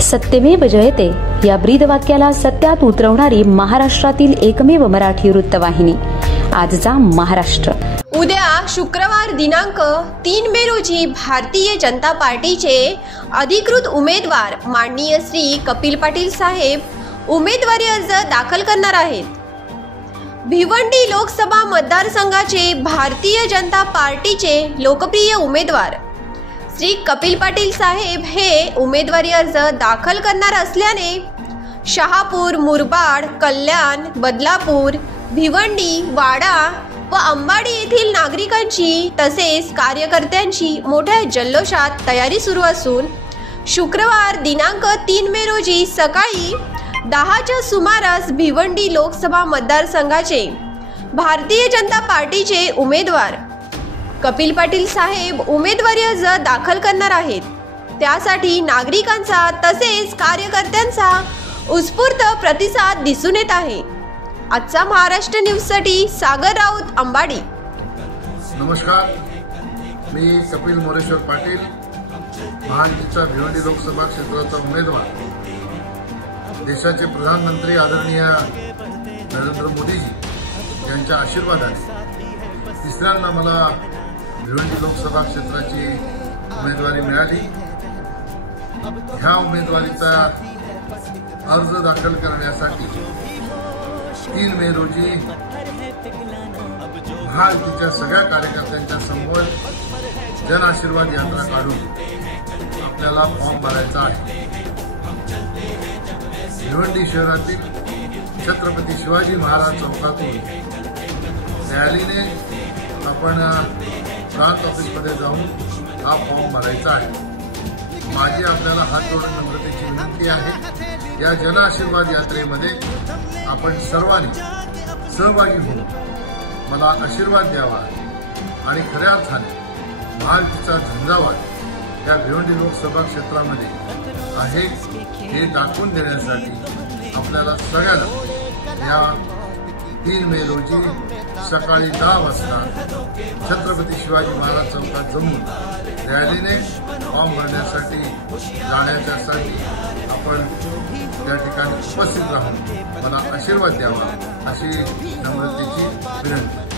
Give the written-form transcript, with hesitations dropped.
सत्यमेव जयते या ब्रीदवाक्याला सत्यात उतरवणारी महाराष्ट्रातील एकमेव मराठी वृत्तवाहिनी आजचा महाराष्ट्र। उद्या शुक्रवार दिनांक 3 मे रोजी भारतीय जनता पार्टीचे अधिकृत उमेदवार माननीय श्री कपिल पाटील साहेब उमेदवारी अर्ज दाखल करणार आहेत। भिवंडी लोकसभा मतदारसंघाचे भारतीय जनता पार्टीचे लोकप्रिय उमेदवार श्री कपिल पाटील साहेब हे उमेदवारी अर्ज दाखल करणार असल्याने शहापूर, मुरबाड, कल्याण, बदलापूर, भिवंडी, वाडा व अंबाडी येथील नागरिकांची तसेच कार्यकर्त्यांची मोठ्या जल्लोषात तयारी सुरू असून शुक्रवार दिनांक 3 मे रोजी सकाळी 10च्या सुमारास भिवंडी लोकसभा मतदारसंघाचे भारतीय जनता पार्टीचे उमेदवार कपिल पाटील साहेब उमेदवारी अर्ज दाखल करणार आहेत। त्यासाठी नागरिकांचा तसेच कार्यकर्त्यांचा उत्स्फूर्त प्रतिसाद दिसून येत आहे। आजचा महाराष्ट्र न्यूज साठी सागर राऊत, अंबाडी। नमस्कार, मी कपिल मोरेश्वर पाटील, महाराष्ट्राच्या भिवंडी लोकसभा क्षेत्राचा उमेदवार। देशाचे प्रधानमंत्री आदरणीय नरेंद्र मोदीजी यांच्या आशीर्वादाने तिसऱ्यांदा मला भिवंडी लोकसभा क्षेत्राची उमेदवारी मिळाली। ह्या उमेदवारीचा अर्ज दाखल करण्यासाठी 3 मे रोजी महायुतीच्या सगळ्या कार्यकर्त्यांच्या समोर जन आशीर्वाद यात्रा काढून आपल्याला फॉर्म भरायचा आहे। भिवंडी शहरातील छत्रपती शिवाजी महाराज चौकातून रॅलीने आपण प्रांत ऑफिसमध्ये जाऊन हा फॉर्म भरायचा आहे। माझी आपल्याला हात जोडून नम्रतेची विनंती आहे, या जन आशीर्वाद यात्रेमध्ये आपण सर्वांनी सहभागी होऊन मला आशीर्वाद द्यावा आणि खऱ्या अर्थाने महायुतीचा झंझावात या भिवंडी लोकसभा क्षेत्रामध्ये आहे हे दाखवून देण्यासाठी आपल्याला सगळ्यांना या 3 मे रोजी सकाळी 10 वाजता छत्रपती शिवाजी महाराज चौकात जमून रॅलीने फॉर्म भरण्यासाठी जाण्यासाठी आपण त्या ठिकाणी उपस्थित राहून मला आशीर्वाद द्यावा अशी नम्रतेची विनंती।